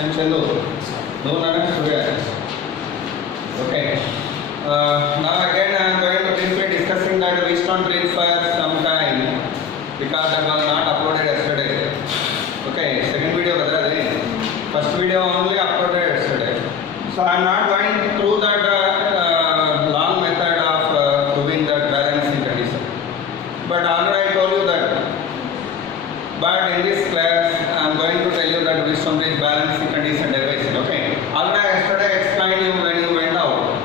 I'm Chandu. No, Nana Surya. Okay. Now again I am going to briefly discussing that Wheatstone bridge for some time because that was not uploaded yesterday. Okay, second video brother. First video only uploaded yesterday. So I am not going through that long method of proving that balancing condition. But already I told you that. But in this class I am going to tell you that Wheatstone bridge balancing condition derivation. Okay. Already yesterday I explained you when you went out.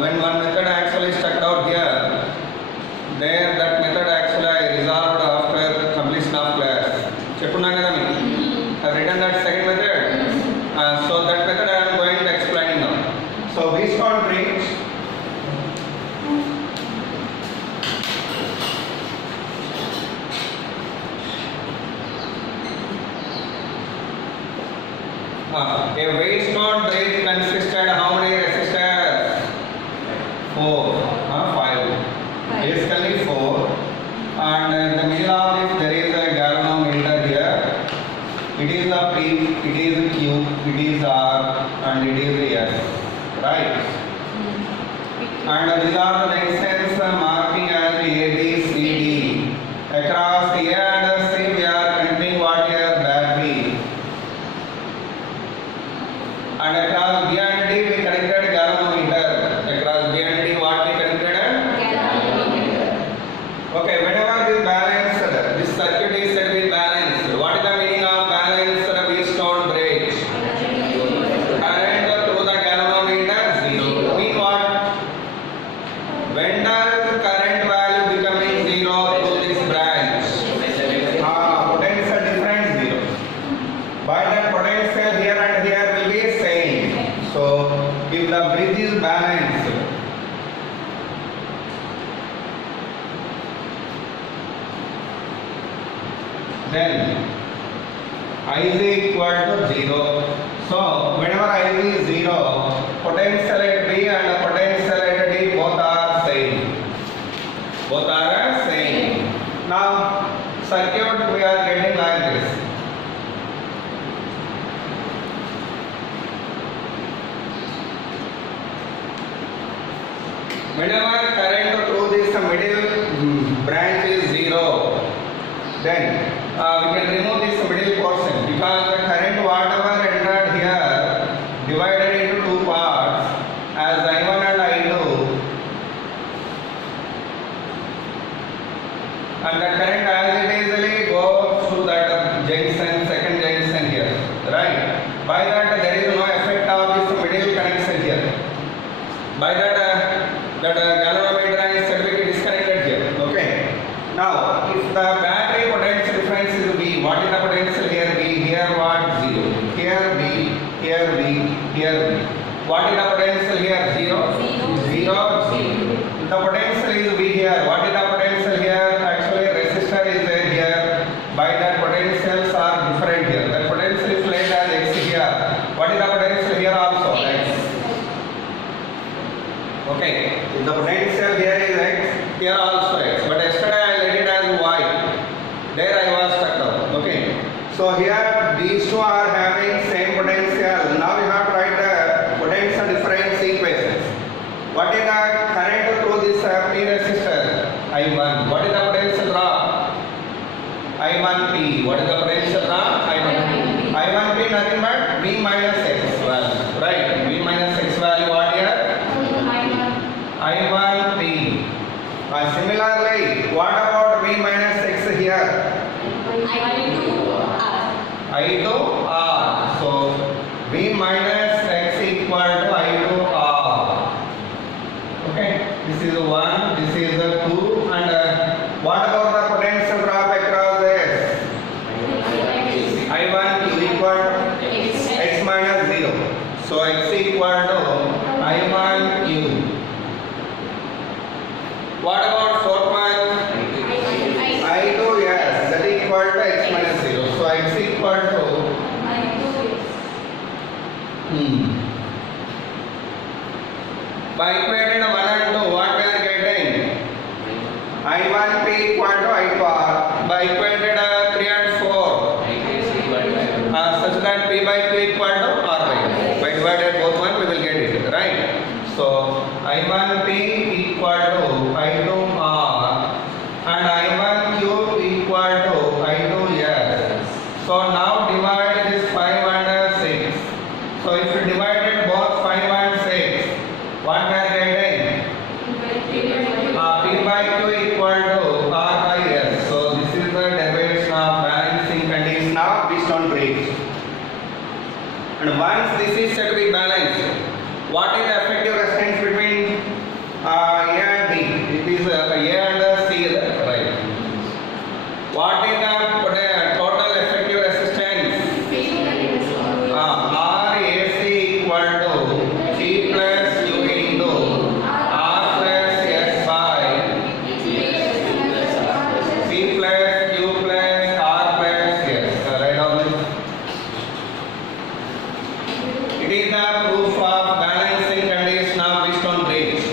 When one method actually stuck out here, there that method actually I resolved after completion of class. Cheppuna kada meeku. I have written that second method. So that method I am going to explain now. So Wheatstone bridge. A Wheatstone bridge consisted how many resistors? 4, 5. Basically 4. And in the middle of this there is a galvanometer here. It is a P, it is a Q, it is R, and it is a S. Right? And these are the resistors marking as A, B, C, D. Across A and C we are connecting what here? Battery. And across B and D we connected galvanometer. Across B and D what we connected? Galvanometer. Okay, whenever this balanced, this circuit is said to be balanced. What is the meaning of balanced Wheatstone bridge? Current through the galvanometer zero. Mean what? When does current value becoming zero through this branch? Potential difference zero. By that potential here and here will be same. So if the bridge is balanced, then I is equal to 0. So whenever I is 0, potential at B and potential at D both are same. Both are same. Now circuit we are getting like this. Whenever current through this middle branch is 0, then we can remove this middle portion because the current whatever entered here divided into two parts as I1 and I2, and the current as it easily goes through that junction, second junction here, right? By that there is no effect of this middle connection here. By that galvanometer is said to be disconnected here. Okay. Now if the battery potential difference is V, what is the potential here? V, here what? 0. Here V, here V, here V. What is the potential here? 0. 0. The potential is V here. What is the potential here? Actually resistor is there here. By that potentials are different here. The potential is laid as X here. What is the potential here also? X. Okay. If the potential here is X, here also X. But yesterday I let it as Y. There I was stuck out. Okay. So here these two are having same potential. Now you have to write the potential difference equations. What is the current through this P resistor? I1. What is the potential drop? I1P. What is the potential drop? I1P. I1P nothing but V minus X value. Right? V minus X value what here? I1P. Similarly, what about V minus X here? I2R. So V minus X equal to I2R. Okay, this is 1, this is 2, and what about the potential drop across this? I1 equal to X minus 0. So X equal to I1U. What about fourth one? I2, yes, that is equal to X minus 0. So X equal to equal to I2 here. So now divide this 5 and 6. So if you divided both 5 and 6, what we are getting? P by Q equal to R by S. So this is the derivation of balancing condition of Wheatstone bridge. And once this is said to be balanced, what is the effective resistance between A and B? It is A and C, right? What is the total effective resistance? RAC equal to P plus Q into R plus S by P plus Q plus R plus S. Right on this. It is the proof of balancing condition of Wheatstone bridge.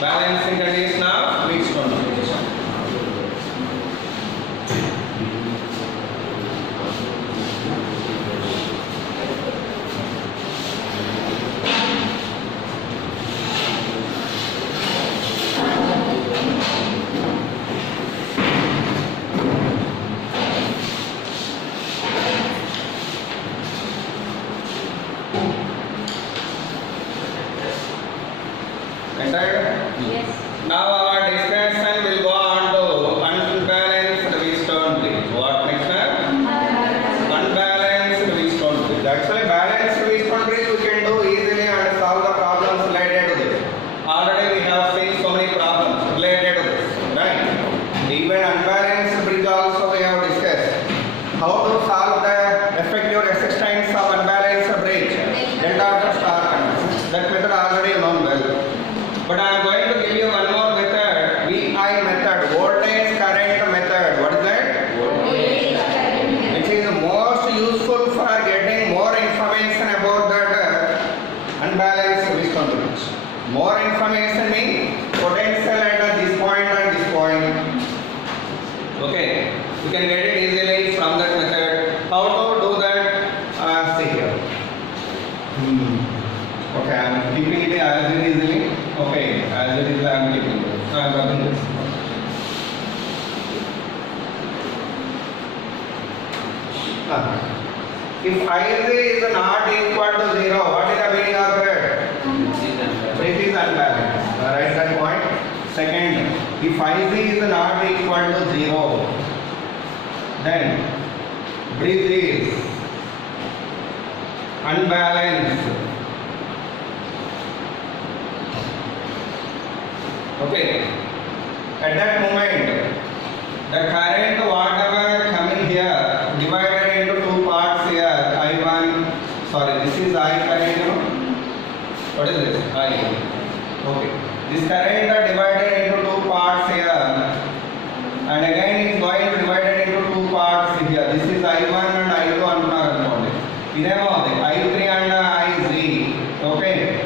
Balancing condition of Wheatstone bridge. Entered? Yes. Now our discussion will go on to unbalanced Wheatstone bridge. What next time? Unbalanced Wheatstone bridge. Actually, balanced Wheatstone bridge we can do easily and solve the problems related to this. Already we have seen so many problems related to this, right? Even unbalanced bridge also we have discussed. How to solve the effective resistance of unbalanced bridge? Delta to star connection. That method already known well. But I am going to give you one more method, VI method, voltage current method. What is that? Which is most useful for getting more information about that unbalanced Wheatstone bridge. More information means potential at this point and this point. Okay, you can get it easily from that method. How to do that? See here. Okay, I am keeping it as it easily. Okay, as it is, I am keeping it. I am rubbing this. If Iz is not equal to 0, what is the meaning of that? Bridge is unbalanced. Write that point. Second, if Iz is not equal to 0, then bridge is unbalanced. Okay, at that moment, the current whatever coming here divided into two parts here, I1, sorry, this is I current, you know? What is this? I. Okay, this current are divided into two parts here, and again it is going to divide it into two parts here. This is I1 and I2 antunnaaru. Idemo I3 and IZ. Okay,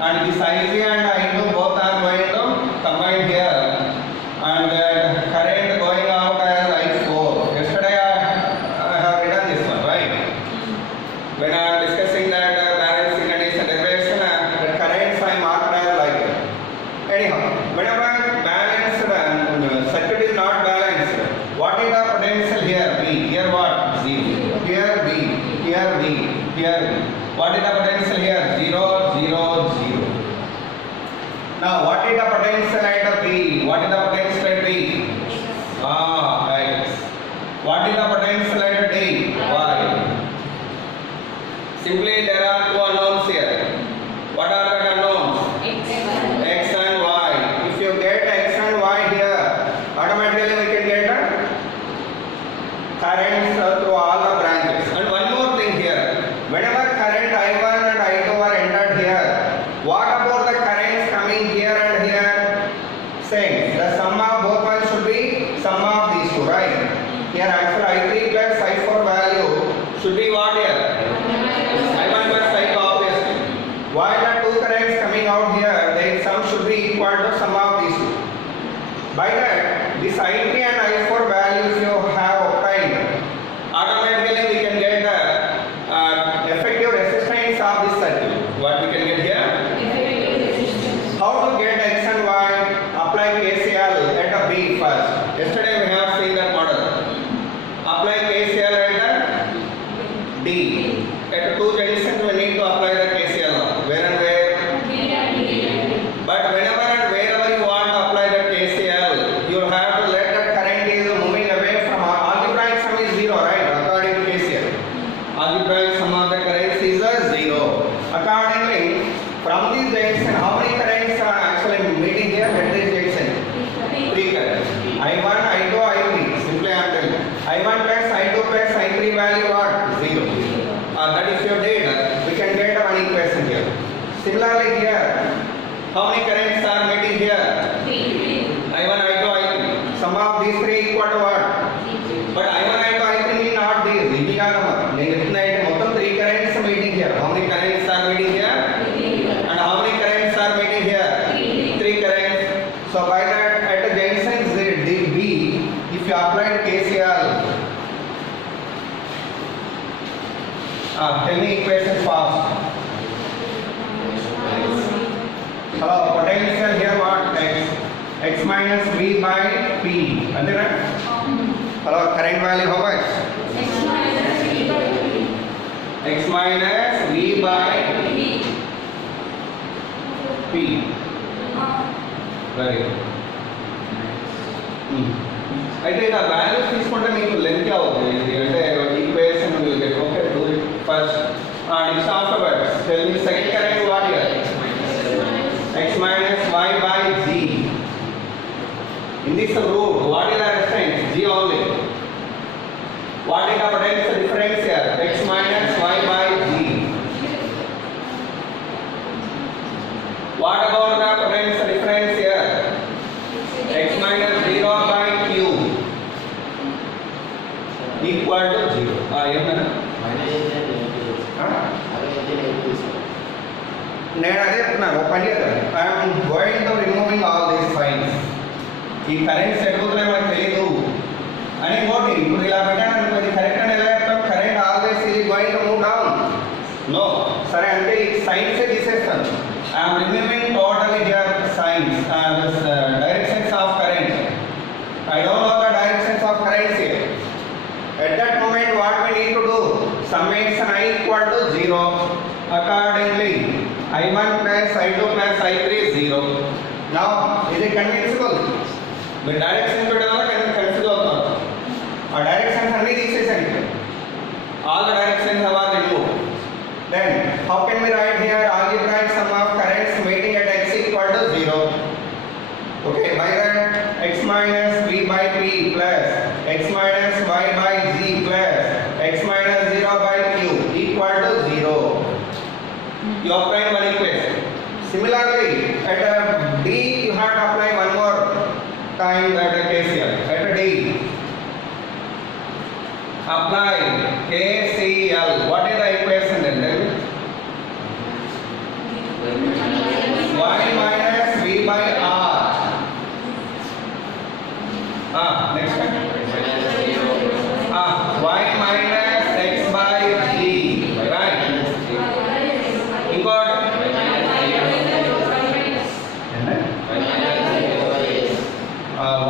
and this IZ and I2 both are going to combine here, and current going out as I4. Yesterday I have written this one, right? When I am discussing that balancing condition derivation, the currents I marked as like that. Anyhow, whenever balanced circuit is not balanced, what is the potential here? V. Here what? 0. Here V. Here V. Here V. What is the potential here? 0, 0, 0. Now, what is the potential at B? What is the potential at B? X. What is the potential at D? Y. Simply, there are two unknowns here. What are the unknowns? X and Y. If you get X and Y here, automatically we can get currents through all the branches. And one more thing here. Whenever current I1 and I2 are entered here, what about the currents coming here and here? Same. The sum of both ones should be sum of these two, right? Here actually I3 plus I4 value should be what here? I1 plus I2 obviously. While the two currents coming out here, their sum should be equal to sum of these two. By that, this I3 and I4 values you have obtained, automatically we can get the effective resistance of this circuit. What we can get here? How to get But whenever and wherever you want to apply the KCL, you have to let the current is moving away from algebraic sum is 0, right? According to KCL. Algebraic sum of the currents is a 0. Accordingly, from this junction, how many currents are actually meeting here at this junction? 3 currents. I1, I2, I3. Simply I am telling. I1 plus I2 plus I3 value what? 0. That if you did, we can get one equation here. Similarly here, how many currents are meeting here? 3. I1, I2, I3. Sum of these 3 equal to what? But I1, I2, I3 need not these. This is our number. Motam 3 currents meeting here. How many currents are meeting here? And how many currents are meeting here? 3 currents. So by that, at the junction Z, D, B, if you apply KCL, tell me equation fast. Hello, potential here what? X minus V by P. Understand? Hello, current value how much? X minus V by P. Very good. అయితే ఇలా values తీసుకుంటే మీకు length అవుతుంది అంటే equation will get okay do it first next afterwards tell me second current what here x minus y by z. In this root, what is the reference? G only. What is the potential difference here? X minus y by z. What about the potential difference here? X minus 0 by q equal to 0. నేను అదే చెప్తున్నాను ఒక పని కదా I'm going to removing all these science. ఈ currents ఎరుగుతున్నాయి మనకు తెలియదు అని ఇంకోటి ఇప్పుడు ఇలా పెట్టాను ఇది కరెక్ట్ అని ఎలా చెప్తాం? కరెంట్ ఆల్వేస్ ఇది going to move down. No సరే అంటే ఈ సైన్స్ తీసేస్తాను. I'm removing totally here signs directions of current. I don't know the directions of currents here. At that moment what we need to do? Summation I equal to 0. Accordingly I1 plus I2 plus I3 is 0. Now is it convincible? The direction పెట్టాలా confuse అవుతారు. ఆ directions అన్ని తీసేసండి. All the directions are removed. Then how can we write here algebraic sum of currents meeting at x equal to 0? Okay, by that x minus v by p plus x minus y by z plus x minus 0 by q equal to 0. You apply one equation. Similarly, at a D you have to apply one more time at a KCL. At a D, apply KCL. What is the equation then? Y minus v by r. Next one. Y minus x by g. Right. Ingot.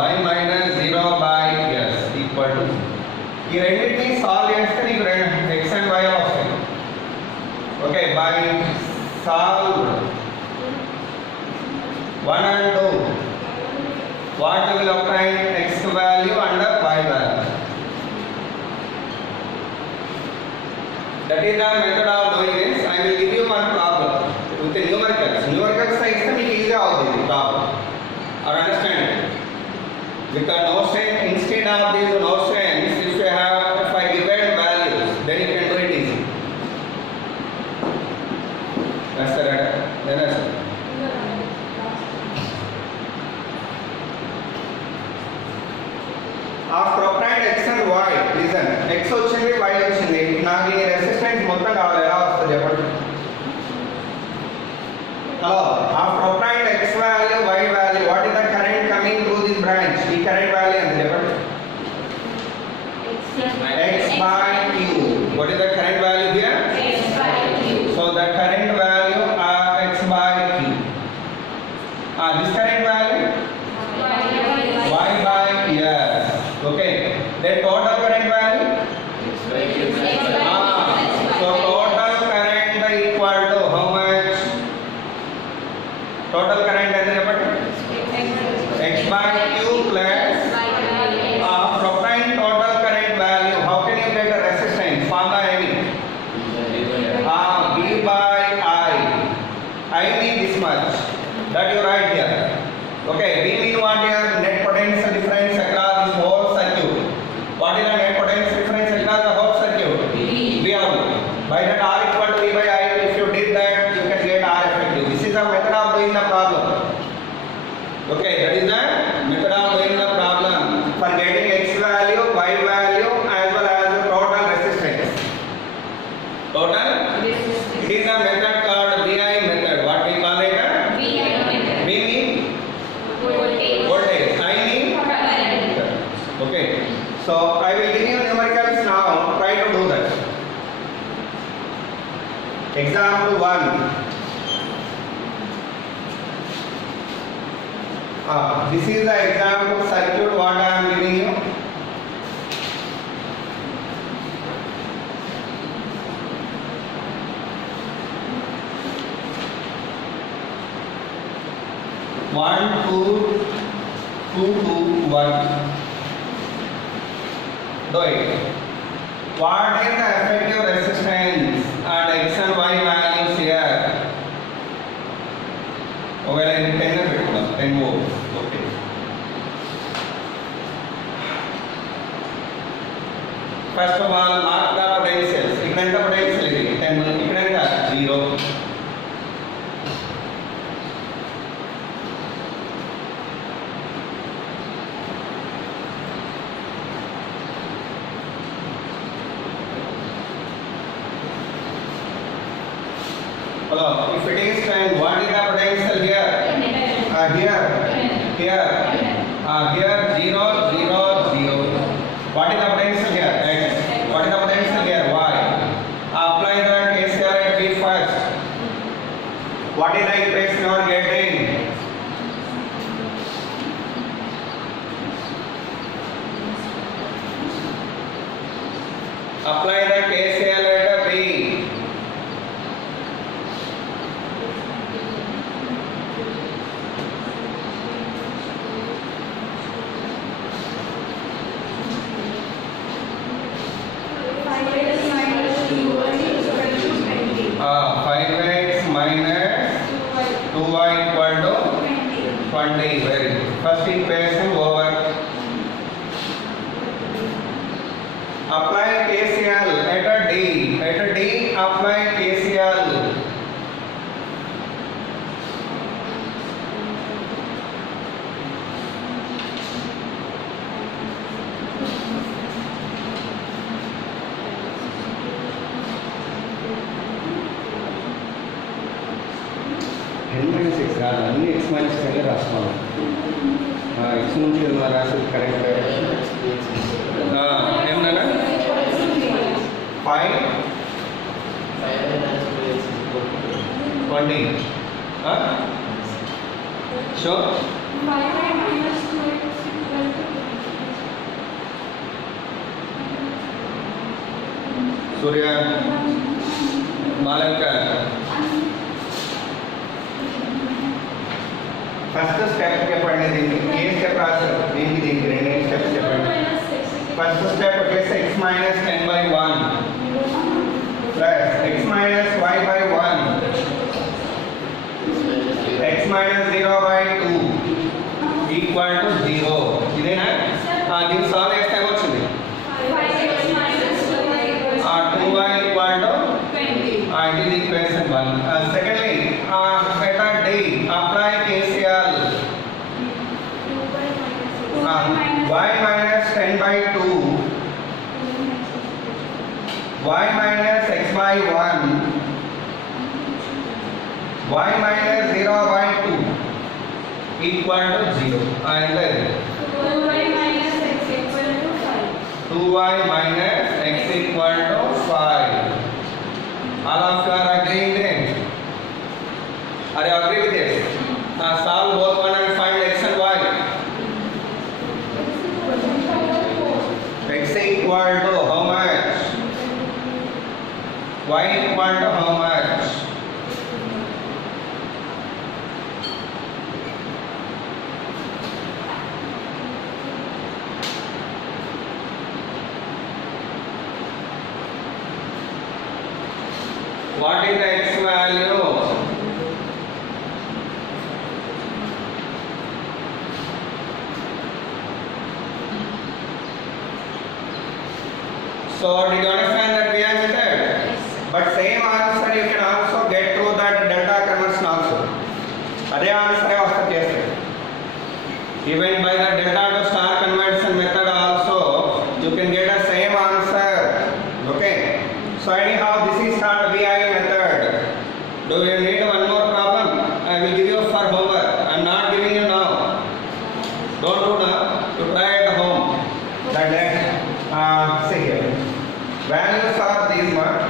Y minus 0 by yes equal to. ఈ రెండింటిని solve చేస్తే నీకు x and y వస్తాయి. Okay by solve 1 and 2. What we will obtain x value and y value. That is the method of doing this. I will give you one problem with the numericals. Numericals size is easy out the problem. Or understand it. With the notion instead of these notions, if you have if I given values, then you can do it easy. That's the right. Then that's it. After applying x and y, listen, x వచ్చింది y వచ్చింది. నాకు ఈ resistance మొత్తం కావాలి ఎలా వస్తుంది చెప్పండి. Hello, after applying x value, y value, what is the current coming through this branch? ఈ current value ఎంత చెప్పండి? x by q. What is the current value here? X by q. So the current value x by q. This current value? Y by yes. Okay. Then total current value? So total current equal to how much? Total total current ఎంత చెప్పండి x by q plus propane total current value. How can you get the resistance? Formula heavy. V by I. I mean this much. That you write here. Okay. V mean what here? Net potential difference across this whole circuit. What is the net potential difference across the whole circuit? V R. By that R equal to V by I. If you did that, you can get R effective. This is the method of doing the problem. Okay. That is the method of doing the problem for getting X value, Y value, as well as the total resistance. Total. It is a method called VI method. What we call it? VI method. V mean voltage. I mean current. Okay. So I will give you numericals now. Try to do that. Example 1. This is the example circuit what I am giving you. One, two, two, two, one. Do it. What is the effective resistance and X and Y values here? ఒకవేళ ఇది 10 అని పెట్టుకుందాం 10 volts. Okay first of all mark the potentials. ఇక్కడ ఎంత potential ఇది 10, ఇక్కడ ఎంత 0. Hello, if it is 10, what is the potential here? Here 0, 0, 0. What is the potential here? X. What is the potential here? Y. Apply the KCL at B first. What is the equation you are getting? Apply the KCL at B. Very good. First equation over. Apply KCL at a D. At a D, apply KCL. X రాదు అన్ని X minus 10 రాసుకోవాలి. X నుంచి రాసేది correct. ఏమన్నా 5 20 sure. Surya Malaka. First step చెప్పండి. దీనికి ఏ step రాస్తారు? దీనికి రెండు స్టెప్స్ చెప్పండి. ఫస్ట్ స్టెప్ వచ్చేసి x minus 10/1 plus x minus y/1 x minus 0/2 equal to 0. ఇదేనా? దీన్ని సాల్వ్ చేస్తే వచ్చింది 2y ఈక్వల్ టు 20. ఇది equation 1. Secondly method D, apply KCL. Y minus 10/2 y minus x/1 y minus 0/2 equal to 0. And then 2y minus x equal to 5. 2y minus x equal to 5. All of you are agreeing then? Are you agree with this? Solve both one and find x and y. X equal to how much? Y equal to how much? So did you understand that VI method? But same answer you can also get through that delta conversion also. Adhe answer also chestadu. Even by the delta to star conversion method also you can get the same answer. Okay. So anyhow this is called VI method. Do you need one more problem? I will give you for homework. I am not giving you now. Don't do now. You try at home. That see here. Values are these one.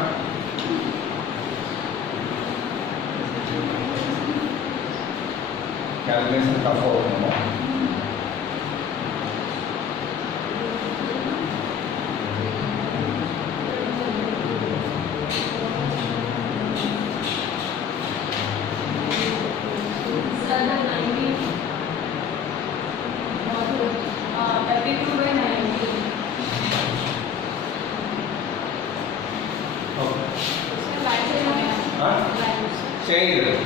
Calculation का formula. Change it.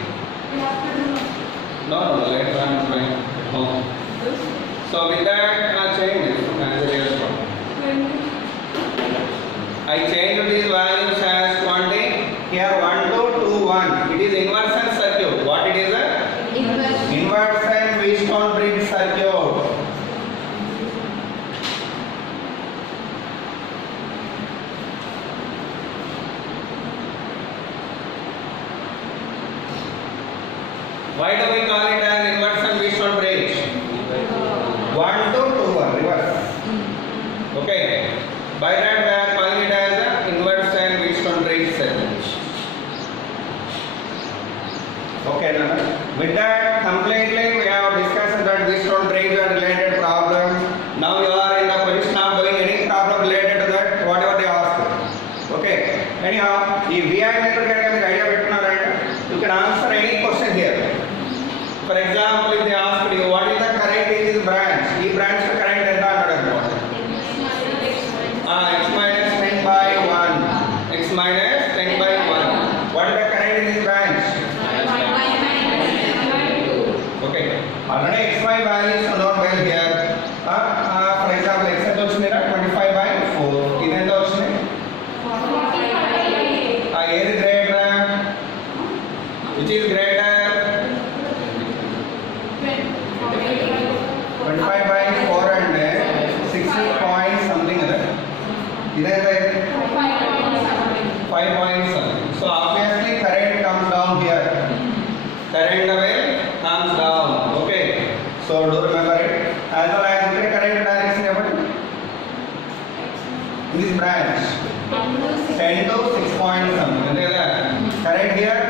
No, later I am going at home. So with that I change it as a real one. I change these values as 20. Here 1 to 2 1. It is inversion circuit. What it is? Inversion Wheatstone bridge circuit. Why do we call it as inversion Wheatstone bridge? 1 to 2 1 reverse. Okay. By that we are calling it as a inversion Wheatstone bridge circuit. Okay, now with that completely we have discussed that Wheatstone bridge and related problems. Now you are in the position of doing any problem related to that, whatever they ask. Okay. Anyhow, if VI method idea you can answer any question here. For example, if they ask you what is the current in this branch, this branch the current is x minus 10 by 1. X minus 10 by 1. What is the current in this branch? Okay. Already xy values are not well here. For example, x is 25 by 4. This is is greater? Which is greater? 25 by 4 and 60 point something other. Is that 5 point something. So obviously current comes down here. Current away comes down. Okay. So do remember it. As well as current direction about this branch 10 to 6 point something. Current here.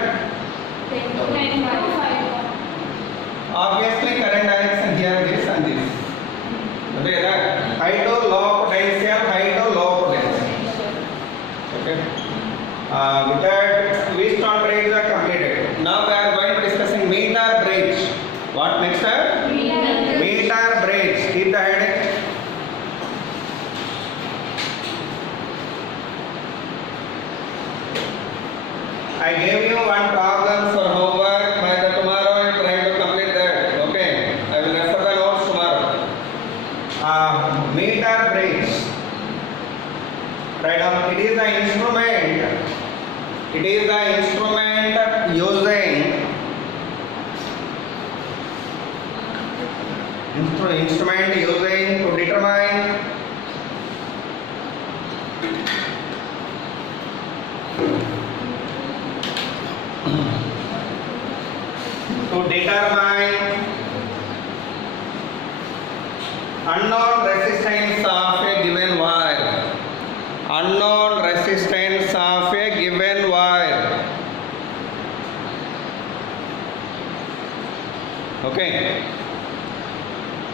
Obviously current direction here this and this. Okay, that high to low potential, high to low potential. Okay. With that Wheatstone bridge are completed. Now we are going to discussing meter bridge. What next? Meter bridge. Keep the heading. I gave you one problem for homework. By the tomorrow you try to complete that. Okay. I will refer the notes tomorrow. Meter bridge. Right now it is the instrument. It is the instrument using to determine unknown resistance of a given wire. Unknown resistance of a given wire. Okay.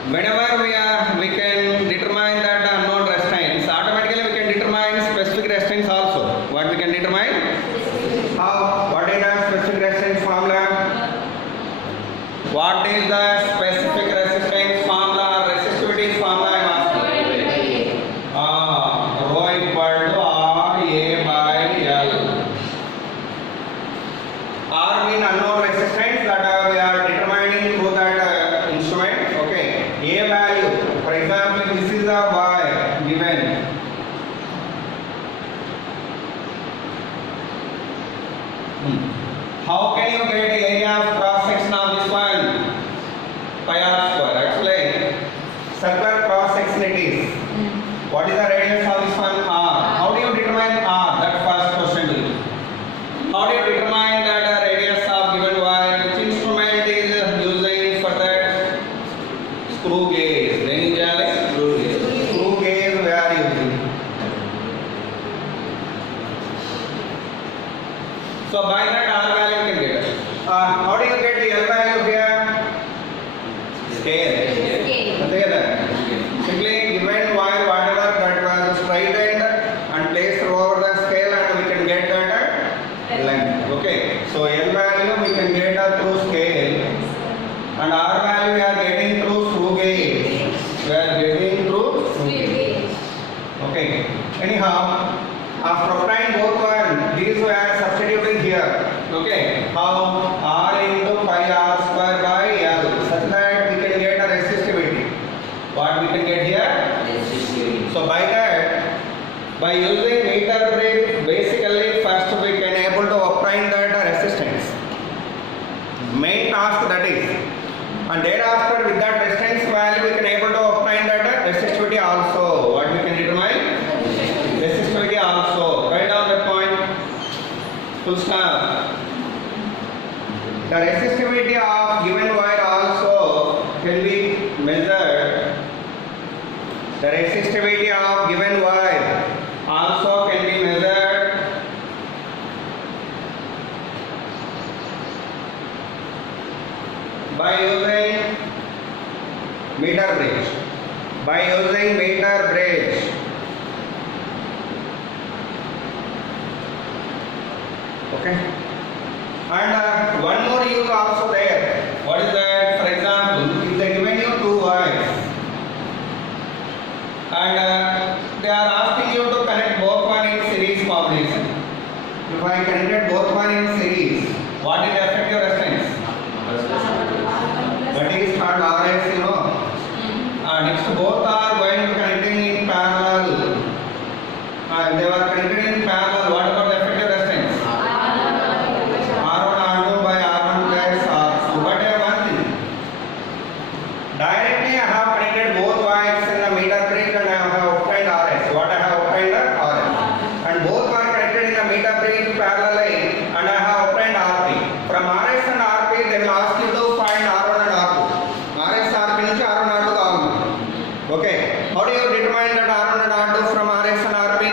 Whenever we can determine that unknown resistance, automatically we can determine specific resistance also. What we can determine? How? What is the specific resistance formula? What is the specific resistance formula or resistivity formula? I am asking. Rho equal to R A by L. R means unknown resistance that we are determining through that instrument. Okay. A value. For example, this is a wire given. pi r square. Actually, circular cross section it is. What is the radius of this one? R. How do you determine R? That first question to you. How do you determine that radius of given wire? Which instrument is using for that? Screw gauge. Then you tell us screw gauge. Screw gauge we are using. So by that R value you can get. How do you get the L value here? Scale. Together. Simply given wire whatever that was straightened and placed over the scale and we can get that length. Okay. So L value we can get through scale and R value we are getting through screw gauge. We are getting through screw gauge. Okay. Anyhow, after applying both one, these we are substituting here. Okay. How? R into pi r square by L such that we can get a resistivity. What we can get here? So by that, by using meter bridge, basically first we can able to obtain that resistance. Main task that is. And thereafter with that resistance value we can able to obtain that resistivity also. What we can determine? Resistivity also. Write down that point. Full stop. The resistivity of given wire also can be measured. The resistivity of given wire also can be measured by using meter bridge. By using meter bridge. Okay. And one more use also there. What is that? For example, if they given you two wires and they are asking you to connect both one in series combination. If I connected both one in series, what is the effective resistance? That is called RS, you know. Next both are going to connecting in parallel. They were connected in parallel. What about the effective resistance? R1 R2 by R1 plus R2. But one thing. Directly I have connected both wires in the meter bridge and I have obtained RS. What I have obtained RS. And both are connected in the meter bridge parallelly and I have obtained RP. From RS and RP they will ask you to find R1 and R2. RS RP నుంచి R1 R2 కావాలి. Okay. How do you determine that R1 and R2 from RS and RP?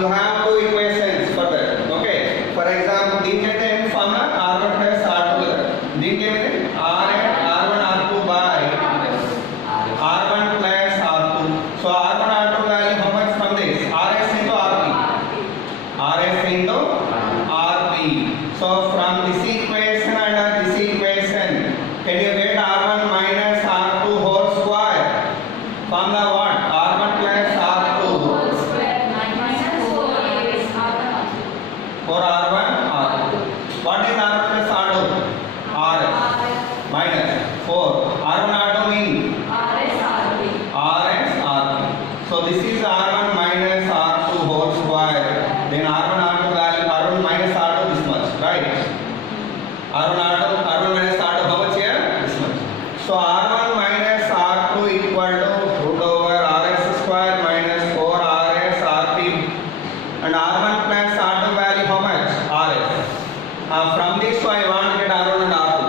You have two equations for that. Okay. For example, దీనికైతే ఏం formula R1 plus R2 కదా. దీనికి ఏమిటి? R1 R2 by R1 plus R2. So R1 R2 value how much from this? RS into RP. RS into RP. So from this equation and this equation, can you get R1 minus R2 whole square? Formula what? R1 plus R2. For R1 R2. What is R1 plus R2? RS minus 4. R1 R2 means RS RP. So this is R1 minus R2 whole square. Then R1 R2 value R1 minus R2 this much, right? R1 minus R2 how much here? This much. So R1 minus R2 equal to root over RS square minus 4 RS RP. And R1 plus R2 value how much? RS. From this I want to get R1 and R2.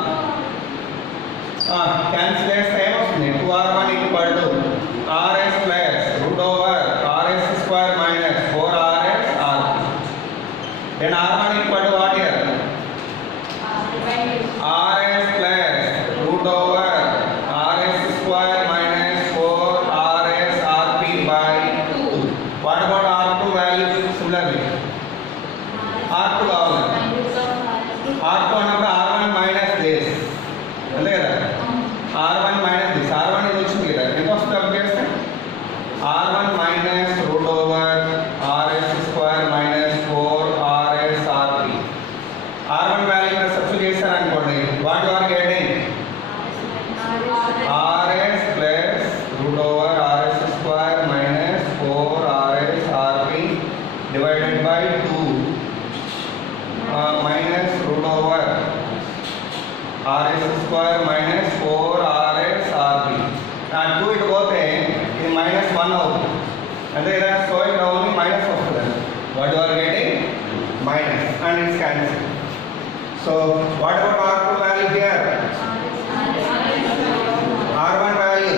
square minus 4RS RB. And 2 ఇటు పోతే ఇది minus 1 అవుతుంది. అంటే ఇలా so ఇక్కడ only minus వస్తుంది. What you are getting? Minus and it's cancelled. So what about R2 value here? R1 value.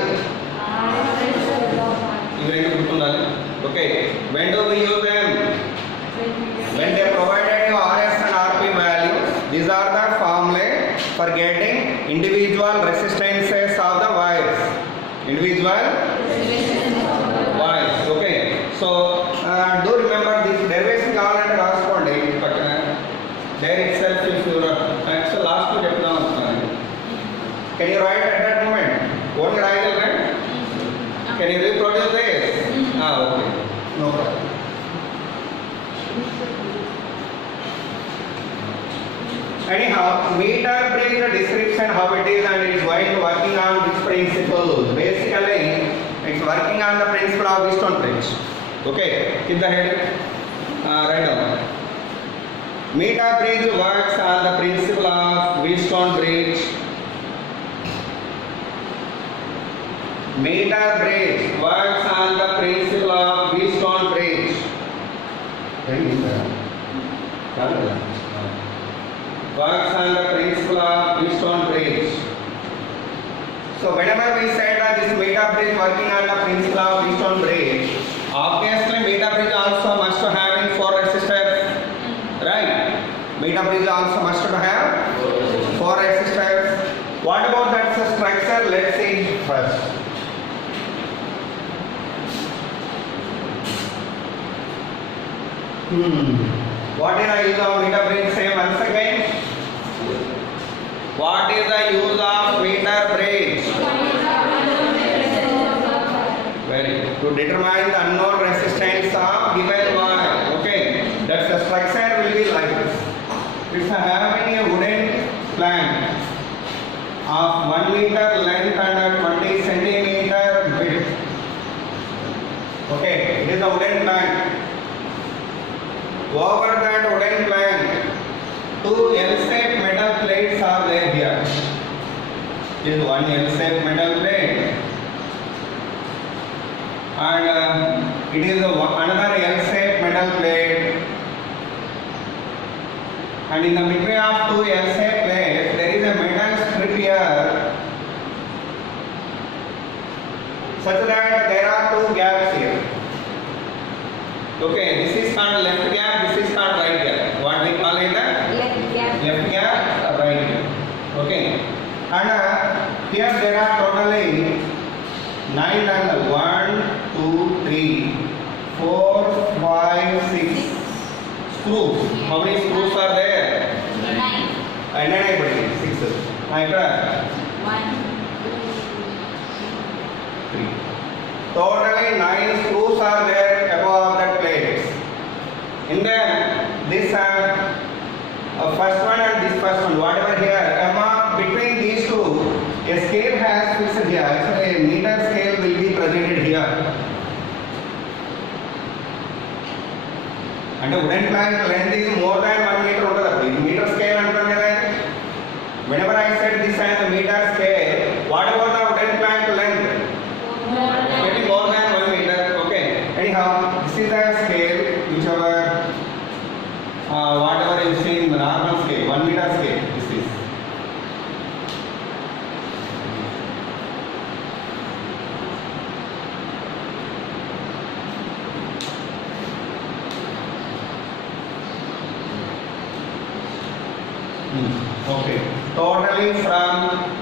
ఇవి రెండు గుర్తుండాలి. Okay. When do we use them? When they provided you RS and RP values, these are the formulae for getting individual resistances of the wires. Individual wires. Okay. So do remember this derivation కావాలంటే రాసుకోండి పక్కన. There itself if you actually last to చెప్తాం అనుకున్నాను. Can you write at that moment? Only రాయగలరా? Can you reproduce this? Okay. No problem. Anyhow, meter brings the description how it is and it's going to working on which principle. Basically, it's working on the principle of Wheatstone bridge. Okay, keep the head. Write down. Meter bridge works on the principle of Wheatstone bridge. Meter bridge works on the principle of Wheatstone bridge. Works on the principle of Wheatstone bridge. So whenever we said that this meter bridge working on the principle of Wheatstone bridge, obviously meter bridge also must having 4 resistors, right? Meter bridge also must have 4 resistors. What about that structure? Let's see first. What is the use of meter bridge? Say once again. What is the use of meter bridge? Very good. To determine the unknown resistance of given wire. Okay. That's the structure will be like this. It's having a wooden plank of 1 meter length and 20 centimeter width. Okay. It is a wooden plank. Over that wooden plank, 2 L-shaped metal plates are there here. This is 1 L-shaped metal plate, and it is another L-shaped metal plate. And in the between of 2 L-shaped plates, there is a metal strip here, such that there are 2 gaps here. Okay, this is called left gap, this is called right gap. What we call it? Left gap. Left gap, right gap. Okay. And here there are totally 9 angles. 1, 2, 3, 4, 5, 6 screws. How many screws are there? 9. And then I put it 6. I try. 1, 2, 3. Totally 9 screws are there above the plates. In then this first one and this first one, whatever here, between these two, a scale has fixed here. Actually, a meter scale will be presented here. And the wooden plank length is more than 1 meter. Meter scale antam kada. Whenever I said this as the meter scale, what about the wooden plank length? Maybe more than 1 meter. Okay. Anyhow, this is the scale whichever whatever you see in the normal scale, 1 meter scale. This is. Okay. Totally from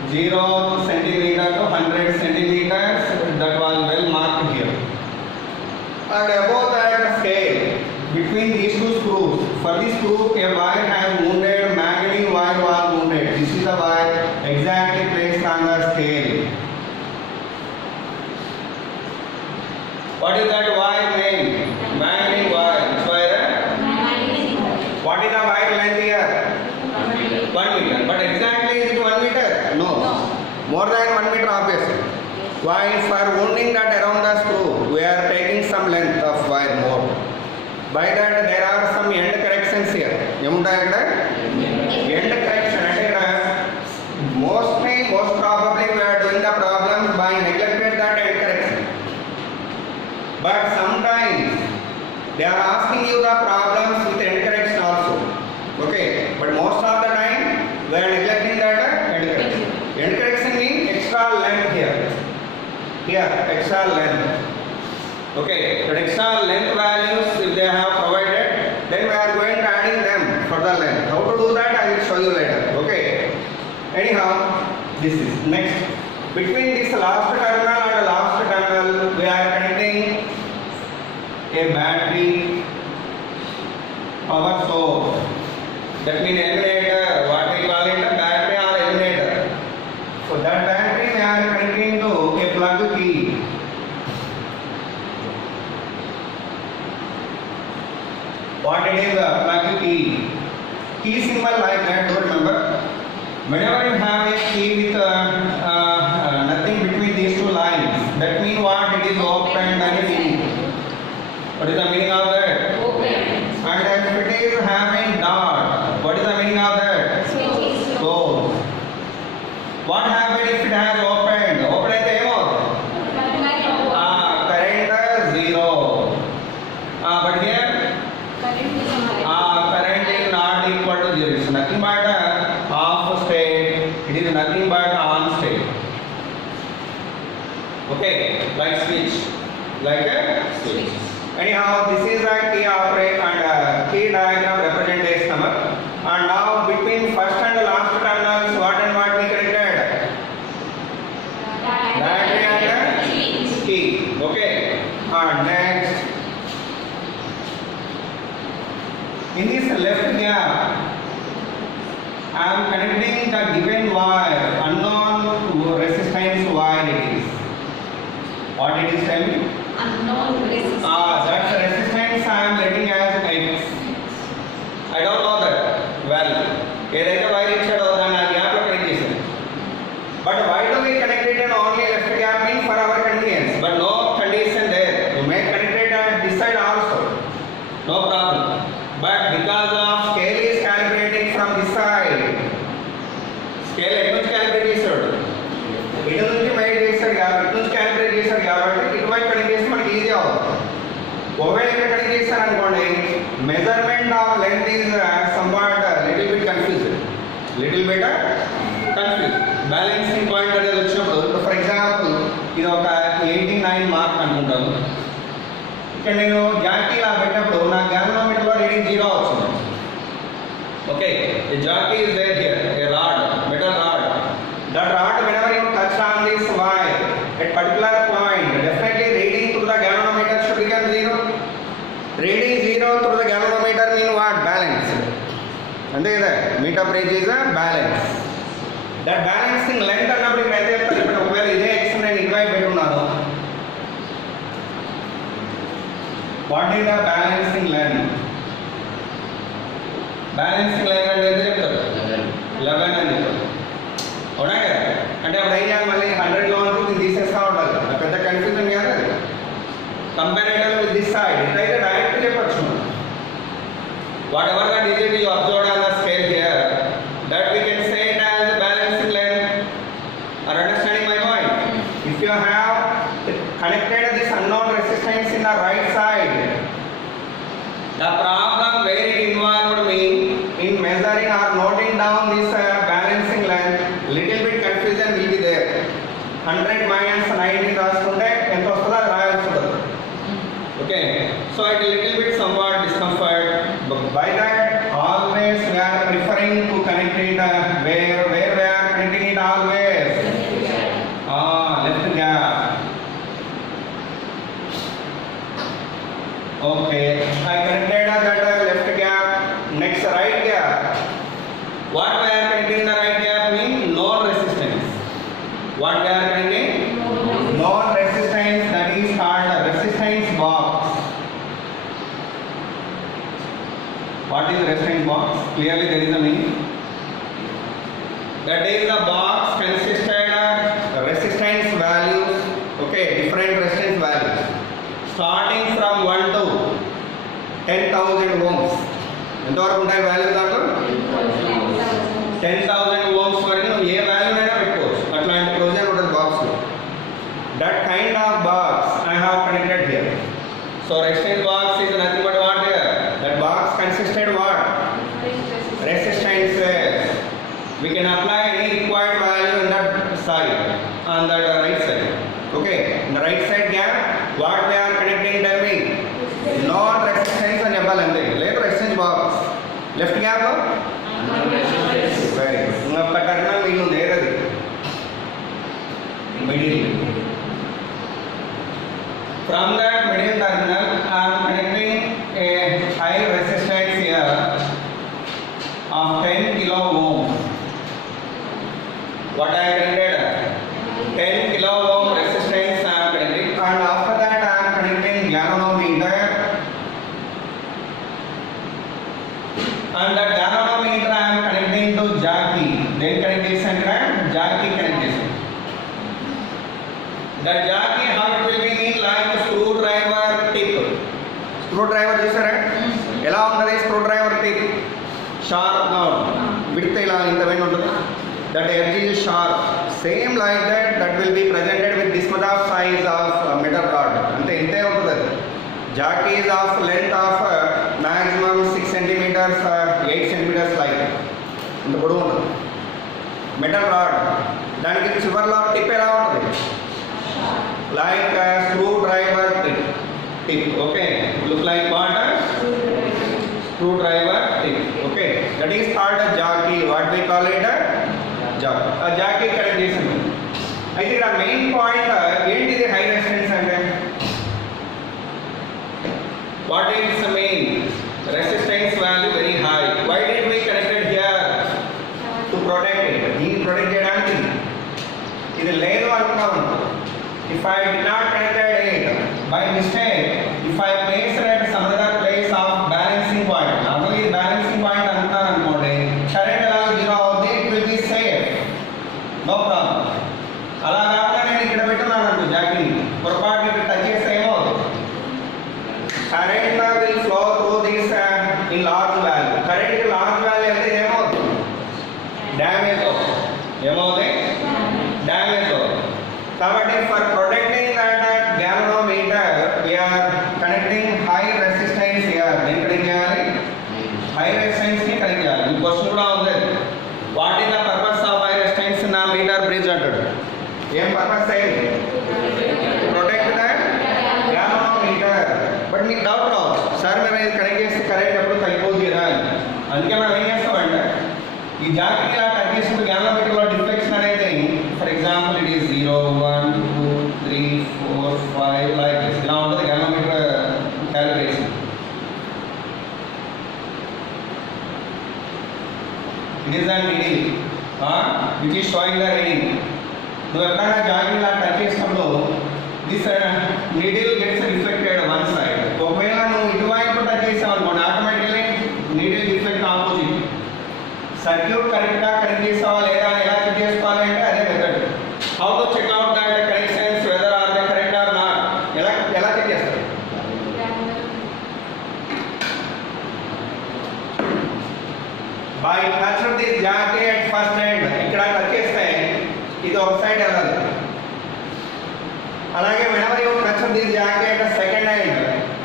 0 centimeter to 100 centimeters, that was well marked here. And above that scale, between these 2 screws, for this screw a wire has wounded, magnetic wire was wounded. This is the wire exactly placed on the scale. What is that wire name? Magnetic wire. Which wire? What is the wire length here? 1 meter. But exactly is it 1 meter? No. More than 1 meter obviously. While for wounding that around the screw, we are taking some length of wire more. By that there are some end corrections here. End correction. Most most probably we are doing the problems by neglected that and correction. But sometimes they are asking you the problems with end correction also. Okay, but most of the time we are neglecting that end correction. End correction means extra length here. Here, extra length. Okay, the extra length values if they have provided, then we are going to adding them for the length. How to do that I will show you later. Okay. Anyhow, this is next. Between this last terminal and the last terminal, we are connecting a battery power source. That means eliminator. What we call it, a battery or eliminator. So that battery we are connecting to a plug key. What it is, a plug key. Key symbol like that, do remember? Whenever you have a key with nothing between these two lines, that means what? It is opened and sealed. What is the meaning of that? Open. And if it is having dot, what is the meaning of that? Switches. Closed. What happens if it has opened? Open అయితే ఏమవుతుంది? Current zero. But here current is not equal to zero. It's nothing but off state. It is nothing but on state. Okay, like switch, like a switch. Anyhow, this is a key operate and key diagram representation. And now between first and the last terminals, what and what we connected? Battery and key. Okay. And next, in this left gap, I am connecting the given wire, unknown resistance wire it is. What it is tell me? Unknown resistance. That resistance I am letting as X. I don't know that well. ఏదైతే wire ఇచ్చాడో దాన్ని ఆ gap లో connect చేశాను. But why do we connect it and only left gap means for our convenience? But no condition there. You may connect it at this side also. No problem. But because of scale is calibrating from this side. Scale ఎటు నుంచి calibrate చేశాడు? ఇటు నుంచి mind చేశాడు కాబట్టి ఇటు నుంచి calibrate చేశాడు కాబట్టి ఇటువైపు కనెక్ట్ చేస్తే మనకి ఈజీ అవుతుంది. ఒకవేళ ఇక్కడ కనెక్ట్ చేశారు అనుకోండి, measurement of length is somewhat little bit confused. Balancing point అనేది వచ్చినప్పుడు ఇప్పుడు ఫర్ ఎగ్జాంపుల్ ఇది ఒక 89 మార్క్ అనుకుంటాను. ఇక్కడ నేను జాకీ ఇలా పెట్టినప్పుడు నా గ్యాల్వనోమీటర్లో రీడింగ్ 0 వచ్చింది. Okay, the jockey is there here, a rod, metal rod. That rod, whenever you touch on this wire at particular point, definitely reading through the galvanometer should become 0. Reading 0 through the galvanometer mean what? Balance. అంతే కదా, meter bridge is a balance. That balancing length అన్నప్పుడు ఇక్కడ ఎంత చెప్తారు? ఇప్పుడు ఒకవేళ ఇదే x నేను ఇటువైపు పెట్టున్నాను. What is the balancing length? Balancing length అంటే ఎంత చెప్తారు? 11 అని చెప్తారు. అవునా కదా? అంటే అప్పుడు ఏం చేయాలి? మళ్ళీ 100లో ఉంటుంది తీసేస్తా ఉండాలి. అది పెద్ద కన్ఫ్యూజన్ కాదు అది. కంపారిటివ్ విత్ దిస్ సైడ్ ఇట్లయితే డైరెక్ట్ చెప్పచ్చు. Whatever the digit you observe on the scale here, that we can say it as balancing length. Are understanding my point? If you have connected this unknown resistance in the right side, the problem where it involved me in measuring or noting down this balancing length, little bit confusion will be there. 100 minus 90 రాసుకుంటే ఎంత వస్తుందో అది రాయాల్సి ఉంటుంది. Okay, so it little bit somewhat discomfort, but by that always we are preferring to connect it where we are connecting it always left gap. Okay, I connected that left gap. Next right gap. What we are connecting the right gap means known resistance. What we are connecting? Known resistance, that is called the resistance box. What is resistance box? Clearly there is a meaning. That is the box consisted of resistance values. Okay, different resistance values. Starting from 1 to 10,000 ohms. ఎంతవరకు ఉంటాయి value దాంట్లో? 10,000 ohms వరకు నువ్వు ఏ వాల్యూనైనా పెట్టుకోవచ్చు. So resistance box is nothing but what here? That box consisted what? Resistance. We can apply any required value in that side, on that right side. Okay, in the right side gap, what we are connecting, tell me? Not resistance and చెప్పాలండి లేదు resistance box. Left gap లో very good. ఇంకొక terminal మిగిలి ఉంది ఏదది? Middle. From that middle terminal, I am connecting a high resistance here of 10 kilo ohm. What I have connected? 10 kilo ohm resistance I am connecting, and after that I am connecting galvanometer, and that galvanometer I am connecting to jockey. Then connection jockey connection. That jockey how it will be like screwdriver tip. Screwdriver చూసారా ఎలా ఉంటుంది screwdriver tip? Sharp గా width ఇలా ఇంత వెంట ఉంటుంది. That edge is sharp. Same like that, that will be presented with this much of size of metal rod. అంటే ఇంతే ఉంటుంది అది. Jockey is of length of maximum 6 centimeters, 8 centimeters like ఇంత పొడవు ఉంటుంది. Metal rod. దానికి చివర్లో టిప్ ఎలా ఉంటుంది? Like a screwdriver tip. Okay. Look like what? Screwdriver tip. Okay. That is called a jockey. What we call it? Jockey. A jockey connect చేసింది. అయితే ఇక్కడ మెయిన్ పాయింట్ ఏంటిది హై రెసిస్టెన్స్ అంటే? What is the main resistance value very high? Why did we connect it here? To protect it. దీన్ని protect చేయడానికి ఇది లేదు అనుకున్నాము. If I did not connect it by mistake, if I place it at some other place of balancing point, normally balancing point అంటారు అనుకోండి, current ఎలా zero అవుతుంది, it will be safe, no problem. అలా కాకుండా నేను ఇక్కడ పెట్టున్నాను అనుకో జాకీ, పొరపాటు ఇక్కడ టచ్ చేస్తే ఏమవుతుంది? Current will flow through this in large value. Current large value అంటే ఏమవుతుంది? డ్యామేజ్ అవుతుంది. ఏమవుతుంది? డ్యామేజ్ అవుతుంది. కాబట్టి for protecting that galvanometer we are connecting high resistance here. దేని కనెక్ట్ చేయాలి? హై రెసిస్టెన్స్ ని కనెక్ట్ చేయాలి. ఈ క్వశ్చన్ కూడా ఉంది. What is the purpose of high resistance నా మీటర్ బ్రిడ్జ్ అంటాడు. ఏం పర్పస్ అయ్యింది? Protect that galvanometer. బట్ మీకు డౌట్ రావచ్చు, సార్ మేము ఇది కనెక్ట్ చేస్తే కరెంట్ ఎప్పుడు తగ్గిపోతుంది కదా అని. అందుకే మనం ఏం చేస్తామంటే ఈ జాకీ ఇలా టచ్ చేసినప్పుడు galvanometer డిఫ్లెక్షన్ అనేది for example it is 0 1 2 3 4 5 like this ఇలా ఉంటుంది galvanometer calibration. It is an needle which is showing the reading. నువ్వు ఎప్పుడైనా జాకీ ఇలా టచ్ చేసినప్పుడు this needle gets reflected one side. ఒకవేళ నువ్వు ఇటువైపు టచ్ చేసావు అనుకోండి, automatically needle reflect opposite. Circuit కరెక్ట్గా కనెక్ట్ చేసావా లేదా అని ఎలా చెక్ చేసుకోవాలి అంటే అదే method. How to check out that connections whether are they correct or not, ఎలా చెక్ చేస్తారు? By touch of this jockey at first end. ఇక్కడ టచ్ చేస్తే ఇది ఒక సైడ్ వెళ్ళాలి. అలాగే whenever you touch this jacket at the second end,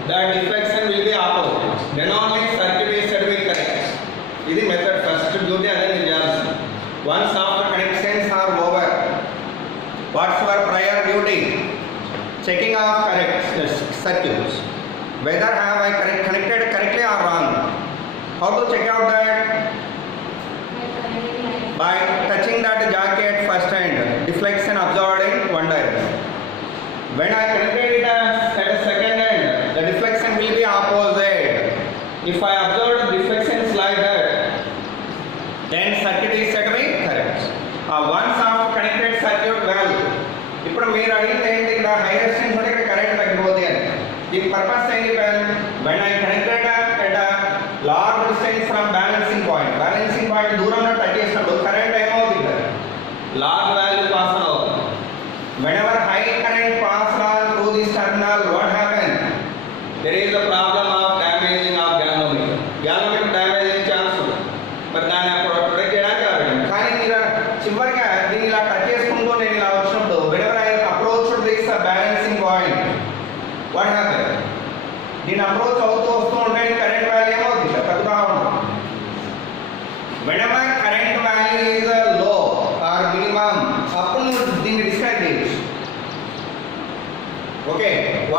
the deflection will be opposite. Then only circuit is said to be correct. This is method first duty and then చేయాల్సింది. Once after connections are over, what's your prior duty? Checking of correct circuits. Whether have I connected correctly or wrong. How to check out that? By touching that jacket first end, deflection absorbed in one direction. When I connected it at a second end, the deflection will be opposite. If I observe deflections like that, then circuit is said to be correct. Once after connected circuit well, ఇప్పుడు మీరు అడిగింది ఏంటి? ఇక్కడ high resistance ఉంటే ఇక్కడ current తగ్గిపోతుంది అని. దీని పర్పస్ ఏంటి? when I connected at a large distance from balancing point దూరంలో టచ్ చేసినప్పుడు కరెంట్ ఏమవుతుంది? ఇక్కడ లార్జ్ వాల్యూ పాస్ అవుతుంది. Whenever high current passes on through this terminal, what happens? There is a problem of damaging of galvanometer. Galvanometer damage అయ్యే chance ఉంది. మరి దాన్ని protect చేయడానికి కావాలి. కానీ మీరు చివరిగా దీన్ని ఇలా టచ్ చేసుకుంటూ నేను ఇలా వచ్చినప్పుడు whenever I approach this balancing point, what happens?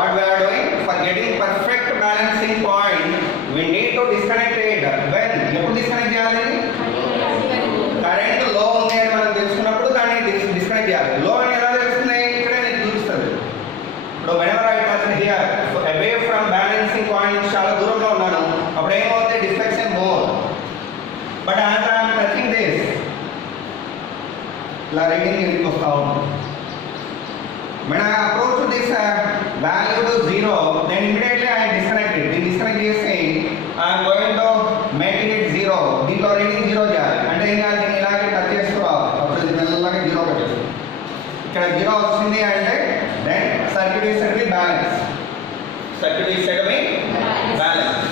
what we are doing? For getting perfect balancing point, we need to disconnect it. When? ఎప్పుడు డిస్కనెక్ట్ చేయాలి? కరెంట్ లో ఉంది అని మనం తెలుసుకున్నప్పుడు దాన్ని డిస్కనెక్ట్ చేయాలి. లో అని ఎలా తెలుస్తుంది? ఇక్కడ నేను చూపిస్తాను. ఇప్పుడు whenever I touch here, so away from balancing point నుంచి చాలా దూరంలో ఉన్నాను, అప్పుడు ఏమవుతుంది? Deflection more. But as I am touching this, ఇలా రీడింగ్ ఇంటికి వస్తూ ఉంటుంది. When I approach this value to 0, then immediately I disconnect it. This disconnect is saying I am going to make it 0. దీంట్లో రీడింగ్ 0 చేయాలి. అంటే ఇంకా దీన్ని ఇలాగే టచ్ చేసుకోవాలి. అప్పుడు ఇది మెల్లగా 0 పెట్టేసి ఇక్కడ 0 వచ్చింది అంటే then circuit is set to be balance. Circuit is set to be balance.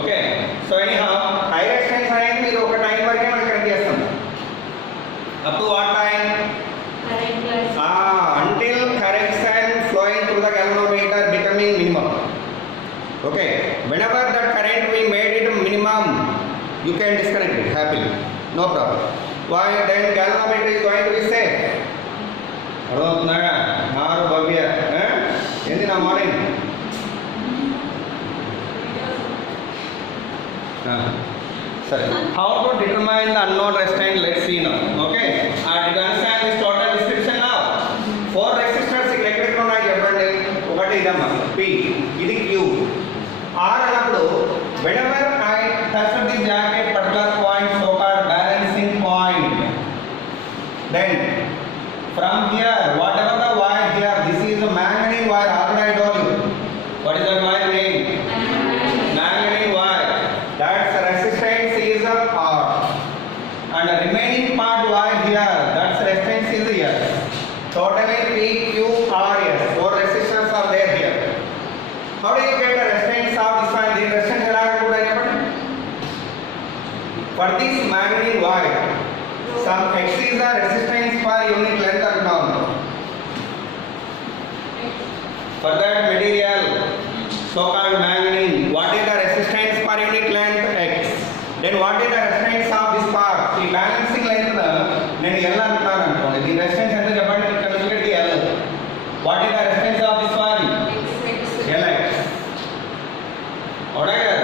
Okay. So anyhow, high resistance అనేది మీరు ఒక టైం వరకే మనం కనెక్ట్ చేస్తాం. Up to what time? Until correction flowing through the galvanometer becoming minimum. Okay, whenever that current we made it minimum, you can disconnect it happily, no problem. Why? Then galvanometer is going to be safe. అర్థమవుతున్నాగా? నారు భవ్య ఏంది నా morning సరే. How to determine the unknown resistance? Let's see now. Okay, did you understand this total description now? 4 resistors ఇక్కడ ఎక్కడెక్కడ ఉన్నాయి చెప్పండి. ఒకటి ఇదమ్మా P, ఇది Q. R అన్నప్పుడు whenever I touch the jacket particular point, so called balancing point, then from here whatever the wire here, this is a manganese wire. Already I told you. What is that wire name? Manganese wire. That's resistance is R, and the remaining part wire here, that's resistance is here. Totally P, Q, R, S. 4 resistors are there here. How do you get the resistance of this one? The resistance ఎలా ఉంటుంది చెప్పండి. For this manganese wire, some X is the resistance per unit length అంటున్నాం. For that material, so called manganese, what is the resistance per unit length? X. Then what is the resistance of this part? ఈ balancing length నేను L అంటున్నాను అనుకోండి. దీని resistance ఎంత చెప్పండి? ఇక్కడ నుంచి ఇక్కడికి L. What is the resistance of this one? Lx. అవునా కదా?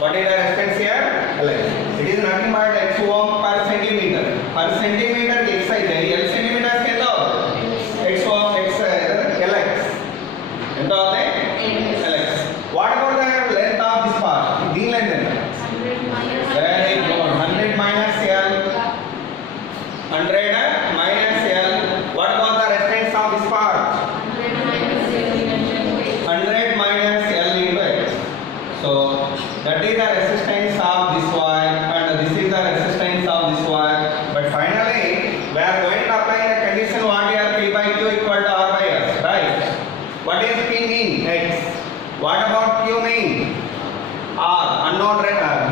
What is the resistance here? Lx. It is nothing but x ohm per centimeter. Per centimeter x అయితే L centimeters ఎంత అవుతుంది? X ohm x Lx. ఎంత అవుతుంది? Lx. What about the length of this part? దీని length ఎంత? Very good. 100 minus L. 100 minus L. What about the resistance of this part? 100 minus L into X. So that is the resistance of this wire, and this is the resistance of this wire. But finally, we are going to apply the condition what here P by Q equal to R by S, right? What is P mean? X. What about Q mean? R, unknown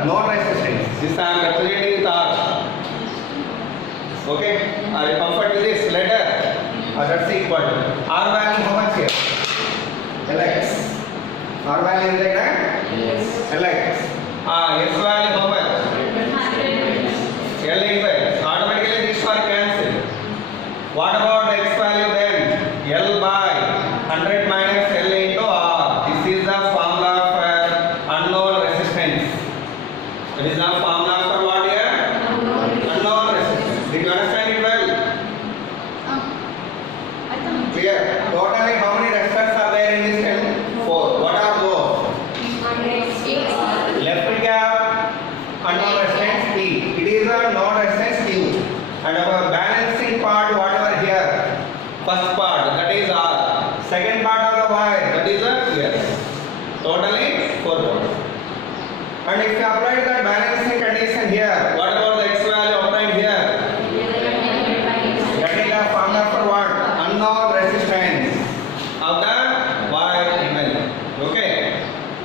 known resistance. This I am representing with R. Okay, are you comfortable with this letter? That's equal to R value how much here? Lx. R value is like that? Yes. Lx. S value how much? L into X. Automatically this one cancel. What about X value then? L by 100 minus L into R. This is the formula for unknown resistance. It is the formula for what here? Unknown resistance. Did you understand it well? Clear? Totally how many resistors are there in this cell? 4. What are those? Left gap, unknown resistance P. It is a known resistance Q. And our balancing part whatever here. First part that is R. Second part of the wire that is a here. Totally 4 parts. And if you apply the balancing condition here, what about the X value applied here? That is the formula for what? Unknown resistance of the wire element. Okay.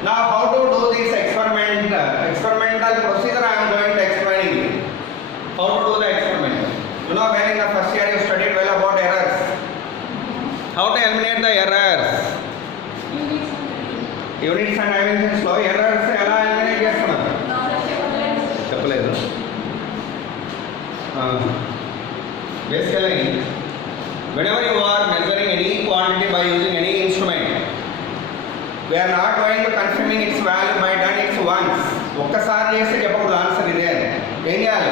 Now how to do this experimental procedure I am going to explain you. How to do the experiment. You know when in the first year you studied well about errors. How to eliminate the errors. Units and dimensions లో errors ఎలా eliminate చేస్తున్నారు? చెప్పలేదు. Basically, whenever you are measuring any quantity by using any instrument, we are not going to confirming its value by done its once. ఒక్కసారి చేస్తే చెప్పకూడదు answer ఇదే అని. ఏం చేయాలి?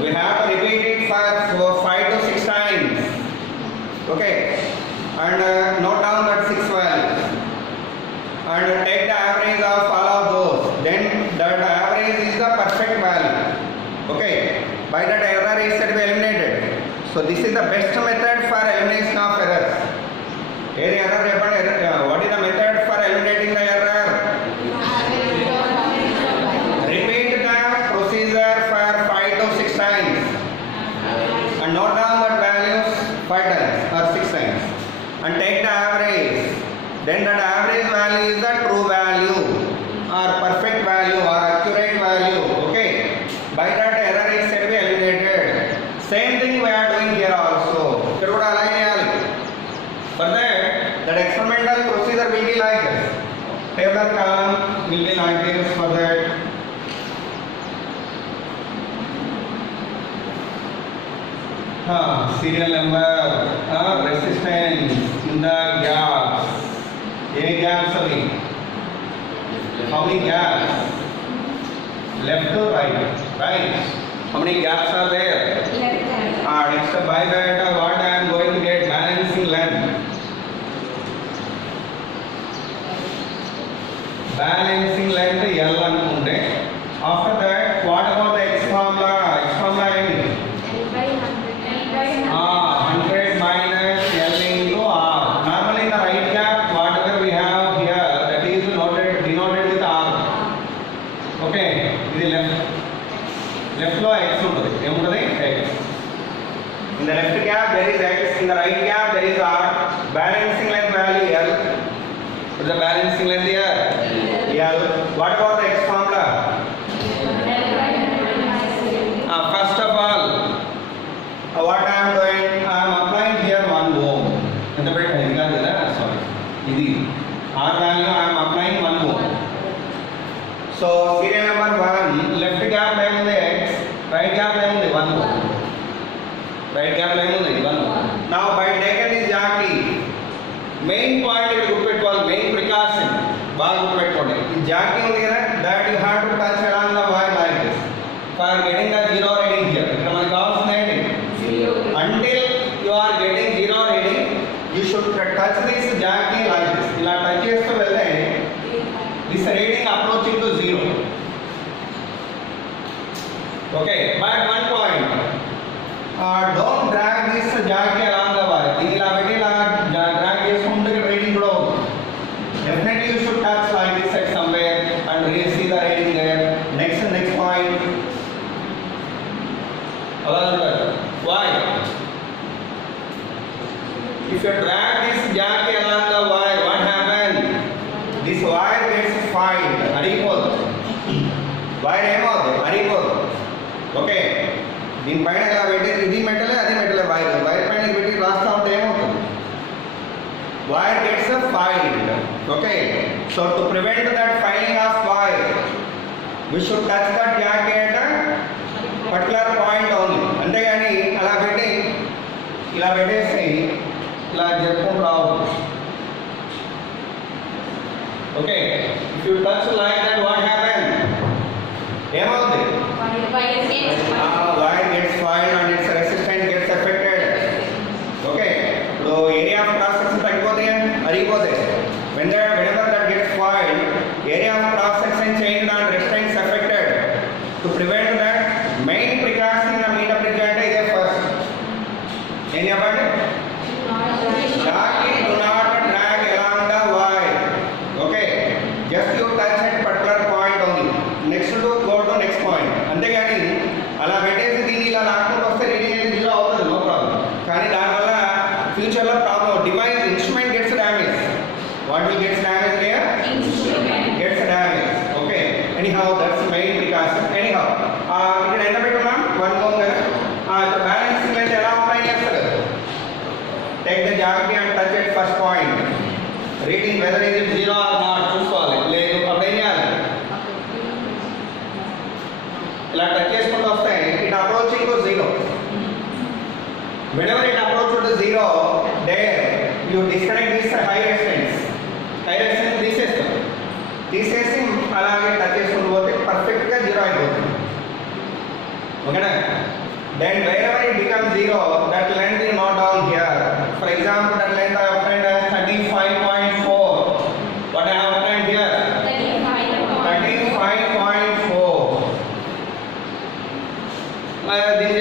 We have to repeat it for 5 to 6 times. Okay, and note down that 6 values and take the average of all of those. Then that average is the perfect value. Okay, by that error is said to be eliminated. So this is the best method for elimination of errors. Any error happen? What is the method for eliminating the error? Repeat the procedure for 5 to 6 times and note down that values 5 times or 6 times and take the average. Then that average value is the true value or perfect value or accurate value. Okay, by that error is said to be eliminated. Same thing we are doing here also. Here would align చేయాలి. For that experimental procedure will be like this. Table column will be like this for that. Serial number, resistance in the gaps. A gaps are we? How many gaps? Left to right, right? How many gaps are there? Left hand. Next by that what I am going to get balancing length. Balancing length L అనుకుంటే after that what about the X formula? X formula ఏంటి? L by 100. 100 minus L into R. Normally in the right gap whatever we have here that is denoted with R. Okay, ఇది left లో X ఉంటుంది. ఏముంటుంది? X. In the left gap there is X, in the right gap there is R. Balancing length value L. What is the balancing length here? L. What about the X formula? First of all, what I am doing, I am applying here 1 ohm. ఎంత పెట్టాను? ఇది కాదు కదా, sorry, ఇది R value I am applying 1 ohm. So serial number 1, left gap ఏముంది X, right gap ఏముంది 1 ohm. Right gap ఏముంది 1 ohm. Now by taking this jockey, main point ఇక్కడ గుర్తుపెట్టుకోవాలి, main precaution బాగా గుర్తుపెట్టుకోండి. ఈ జాకీ ఉంది కదా, that you have to touch along the wire like this for getting the zero reading here. ఇక్కడ మనకు కావాల్సింది ఏంటి? Until you are getting zero reading, you should touch this jockey like this. ఇలా టచ్ చేస్తూ వెళ్తే this reading approaching to 0. Okay, but one point, don't drag this jockey along the wire. దీన్ని ఇలా పెట్టి ఇలా drag చేసుకుంటే reading కూడా అవుతుంది. Definitely you should touch like this at somewhere and see the reading there. Next point. Why? If you drag this jockey along the wire, what happens? This wire gets filed. Aripod. Wire ఏమవుతుంది? అరిగిపోదు. Okay, దీనిపైన ఇలా పెట్టి ఇది మెటలే అది మెటలే wire పైన పెట్టి రాస్తా ఉంటే ఏమవుతుంది? Wire gets filed. Okay, so to prevent that filing of wire, we should touch that jacket at a particular point only. అంతేగాని అలా పెట్టి ఇలా పెట్టేసి ఇలా చెప్పుకుంటూ రావద్దు. Okay, if you touch like that, what happens? ఏమవుతుంది? Wire gets filed and its resistance gets affected. Okay, so area of cross section తగ్గిపోతాయి, అరిగిపోతాయి. Whenever that gets filed, area of cross section changed and resistance affected. To prevent that, main precaution in the meter bridge అంటే ఇదే first. ఏం చెప్పండి? Jockey do not drag along the wire. Okay, just you touch at particular point only. Next to go to next point. అంతేగాని అలా పెట్టేసి దీన్ని ఇలా లాక్కుంటూ వస్తే రీడింగ్ అనేది 0 అవుతుంది, నో ప్రాబ్లం. కానీ దానివల్ల ఫ్యూచర్లో problem, device instrument gets damage. What will get damaged here? Instrument. Gets damaged. Okay. Anyhow, that's main precaution. Anyhow, ఇక్కడ ఎంత పెట్టుకున్నాం? 1 ohm కదా. Balancing length ఎలా అప్లై చేస్తారు? Take the jockey and touch at first point. Reading whether it is 0 or not చూసుకోవాలి. లేదు అప్పుడు ఏం చేయాలి? ఇలా టచ్ చేసుకుంటూ వస్తే it approaching to 0. Whenever it approaches to 0, there you disconnect this high resistance. High resistance తీసేసి అలాగే టచ్ చేసుకుంటూ పోతే పర్ఫెక్ట్గా జీరో అయిపోతుంది. ఓకేనా? Then wherever it becomes zero, that length is not down here. For example, that length I obtained as 35.4. What I have obtained here? 35.4. This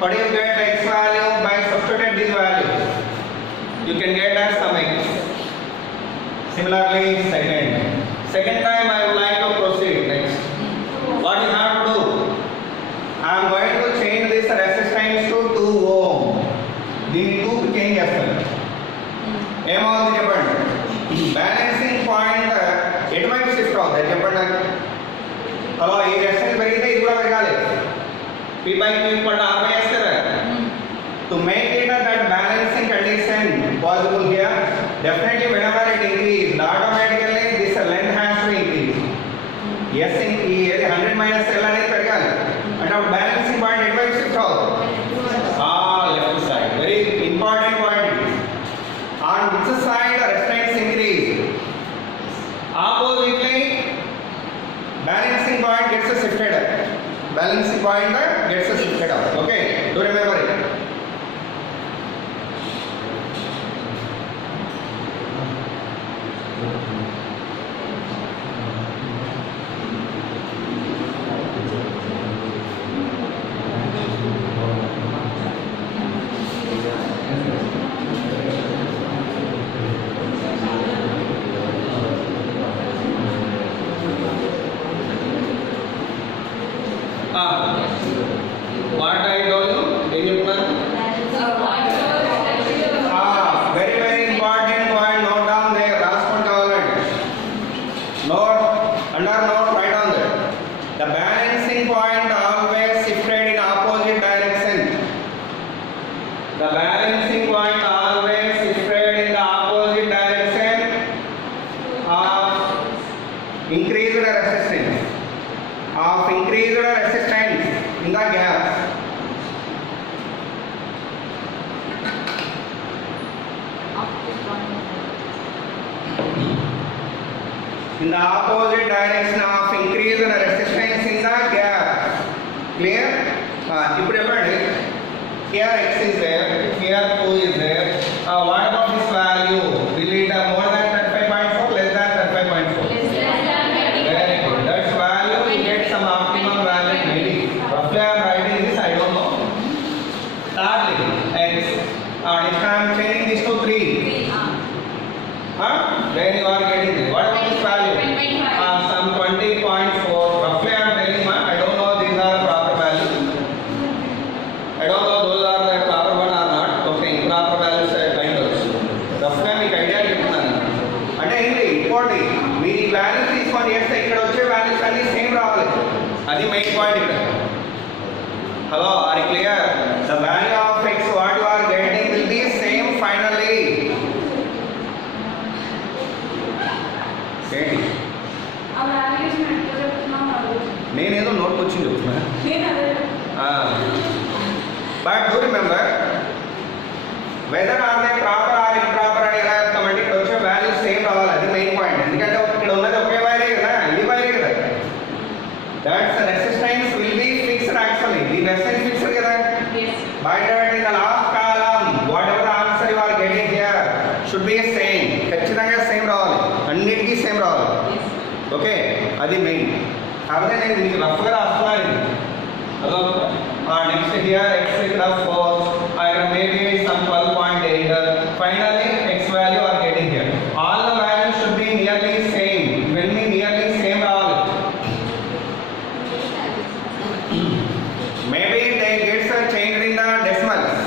what do you get x value by substituting this value? You can get as some x. Similarly, second time I would like to proceed next. What you have to do? I am going to change this resistance to 2 ohm. దీన్ని 2 కి change చేస్తాను. ఏమవుతుంది చెప్పండి? Balancing point ఎటువైపు shift అవుతుంది చెప్పండి నాకు. Hello, ఈ రెసిస్టెన్స్ పెరిగితే ఇది కూడా పెరగాలి. P by Q equal to R by S కదా. To make it that balancing condition possible here, definitely whenever it increases, automatically this length has to increase. Yes, in 100 minus L అనేది పెరగాలి. అంటే అప్పుడు balancing point ఎటువైపు shift అవుతుంది? Left side. Very important point. On which side the resistance increase? Oppositely, balancing point gets shifted up. Balancing point gets shifted up. Okay, do remember it. What I told you? Did you plan? Very very important point. Note down there. Rascon already. Note under note right on there. The balancing point always shifted in opposite direction. The balancing point always shifted in the opposite direction of increased resistance. Of increased resistance in the gap. In the opposite direction of increase in resistance in the gap. Clear? ఇప్పుడు చెప్పండి. Here x is there, here 2 is there. What about this value? Will it more than 35.4, less than 35.4? Very good. That's value we get some optimum value maybe. Roughly I am writing this, I don't know. Thirdly, x. If I am changing this to 3, then you are getting this. What about this value? Some 20.4. Roughly I am telling you, I don't know these are proper values. I don't know those are the proper one or not. Okay, improper values I find out. Roughly మీకు idea చెప్తున్నాను. అంటే ఏంటి important, మీరు ఈ values తీసుకొని చేస్తే ఇక్కడ వచ్చే వాల్యూస్ అన్ని సేమ్ రావాలి. అది మెయిన్ పాయింట్ ఇక్కడ. Hello, are clear? The value of x what you are getting will be same finally. ఏంటి నేనేదో నోట్కి వచ్చింది చెప్తున్నా. But do remember whether are they proper or improper అని ఎలా చెప్తామంటే ఇక్కడ వచ్చే వాల్యూస్ సేమ్ రావాలి. అది మెయిన్ పాయింట్. ఎందుకంటే ఇక్కడ ఉన్నది ఒకే వైరే కదా, ఇది వైరే కదా. That's resistance will be fixed actually. The resistance fixed కదా. By that in the last column whatever answer you are getting here should be same. ఖచ్చితంగా సేమ్ రావాలి, అన్నిటికీ సేమ్ రావాలి. ఓకే, అది మెయిన్. కాకపోతే నేను దీనికి రఫ్గా రాస్తున్నాను. హలో, నెక్స్ట్ హియర్ ఎక్స్ ఇక్కడ 4, ఇక్కడ maybe some 12.8. Finally x value are getting here. All the values should be nearly same. ఇవన్నీ నియర్లీ సేమ్ రావాలి. Maybe they gets changed in the decimals.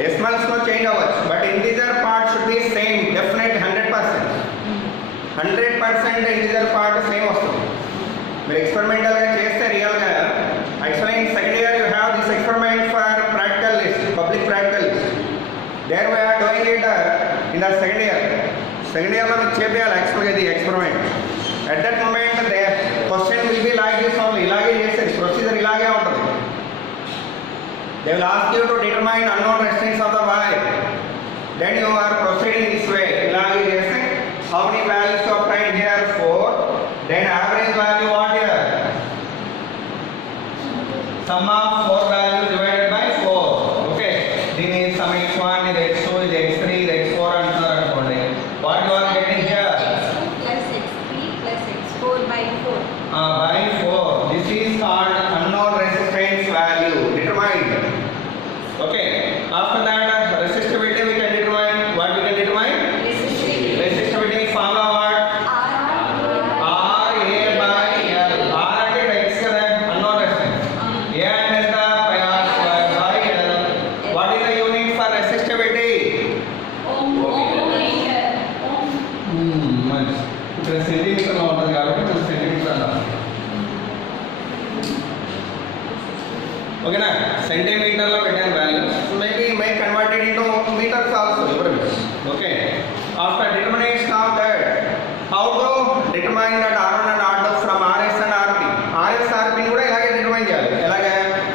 Decimals తో చేంజ్ అవ్వచ్చు, but integer part should be same. Definite 100%. 100% integer part same వస్తుంది. మీరు ఎక్స్పెరిమెంటల్గా చేస్తే రియల్గా actually in second year you have this experiment for practical list, public practical list. There we are doing it in the second year. సెకండ్ ఇయర్లో మీకు చేయాలి యాక్చువల్గా ఇది experiment. At that moment they question will be like this only. ఇలాగే చేసేది procedure ఇలాగే ఉంటుంది. They will ask you to determine unknown resistance of the wire. Then you are proceeding this way. ఇలాగే చేస్తే how many values to obtain here? After that, resistivity we can determine. What we can determine? Resistivity formula what? R A by L. R అంటే X కదా, unknown resistance. A అంటే ఎంత? Pi R square by L. What is the unit for resistivity? మంచి. ఇక్కడ centimetre లో ఉంటుంది కాబట్టి మనం సెంటీమీటర్ అంటాం. ఓకేనా? సెంటీమీటర్ లో పెట్టాను వాల్యూస్. మేబీ మే కన్వర్టెడ్ ఇంటూ మీటర్స్ ఆల్సో ఎవరి. Okay. After determination of that, how to determine that R1 and R2 from RS and RP. RS RP ని కూడా ఇలాగే డిటర్మైన్ చేయాలి. ఎలాగా?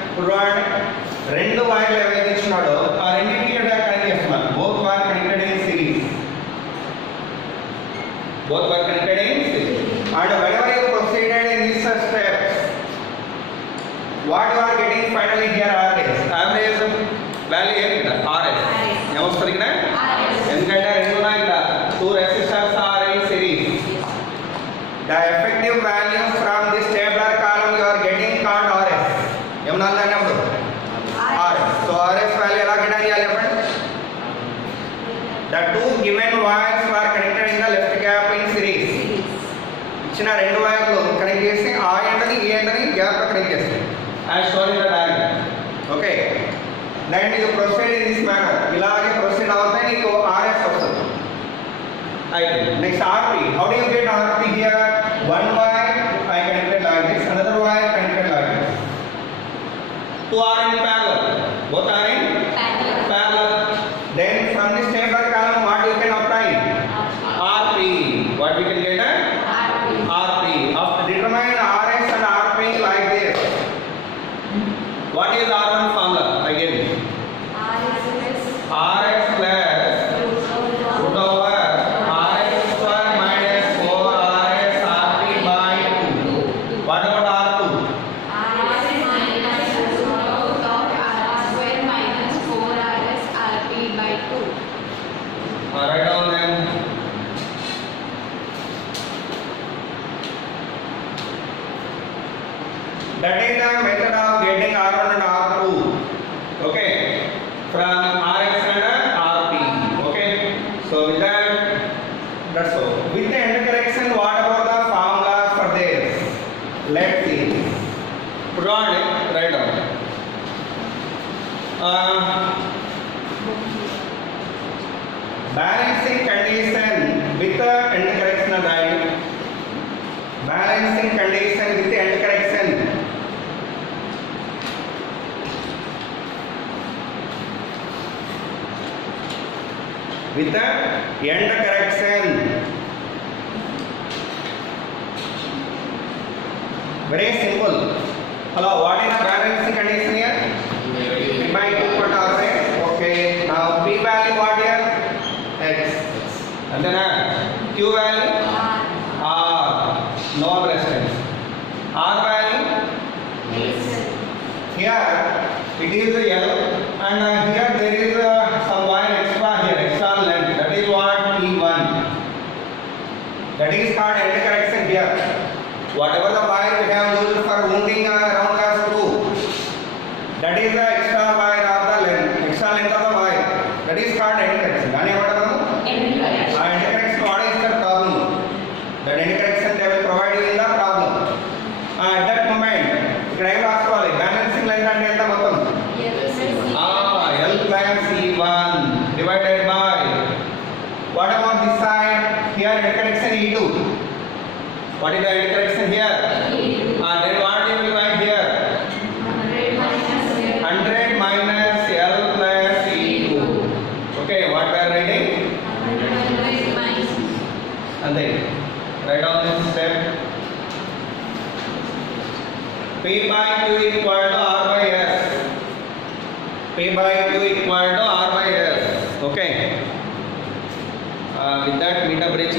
ఇప్పుడు రెండు వైర్లు ఏవైతే ఇచ్చినాడో ఆ రెండింటికి కనెక్ట్ చేస్తున్నారు. Both are connected in series. Both were connected in series. And whenever you proceeded in these steps, what you are getting finally here RS. Average value ఏమిటి? RS. ఏమొస్తుంది ఇక్కడ? ఎందుకంటే రెండు ఉన్నాయి ఇక్కడ. Two resistors are in series. The effective value from this tabular column you are getting called RS. ఏమన్నా అన్నప్పుడు? RS. So RS value ఎలా గిట్ట చేయాలి చెప్పండి? The two given wires were connected in the left gap in series. ఇచ్చిన రెండు వైర్లు connect చేసి ఆ ఎండ్ని ఈ ఎండ్ని గ్యాప్ లో కనెక్ట్ చేస్తాయి. As shown in the diagram. Okay. Then you proceed in this manner. ఇలాగే proceed అవుతే నీకు RS వస్తుంది. అయితే next RP. How do you get RP here? One wire I connected like this, another wire connected like this. Two are in parallel. Both are in parallel. Then from this tabular column, what you can obtain? RP. What we can get? RP. After determine RS and RP like this. What is R1 formula? I gave you. RS plus root over RS square minus 4RS RP by 2. What about R2? Write down them. That is the method of getting R1 and R2. Okay. From RS and RP. Okay. So with that, that's all. With the end correction, what about the formulas for this? Let's see. Put on it. Write down. Balancing condition with the end correction right. Balancing condition with the end correction. With the end correction. Very simple. Hello, what is the balancing condition here? P by 2 what are they? Okay. Now P value what here? X. And then Q value? R. No resistance. R value? Here it is L and here there is some wire extra here, extra length. That is what P1. That is called end correction here. Whatever the wire we have used for wounding around the screw, that is the extra wire of the length, extra length of the wire. That is called end correction. Gane evada end correction what is the problem? That end correction they will provide you in the problem. At that moment, ఇక్కడ ఏం రాసుకోవాలి? Balancing line అంటే ఎంత మొత్తం? L plus E1 divided by. What about this side? Here end correction E2. What is the end correction here? Then what you will write here? 100 minus L plus E2. Okay, what we are writing? And then write down this step. P by Q equal to R by S. P by Q equal to R by S. Okay. With that, meet up bridge.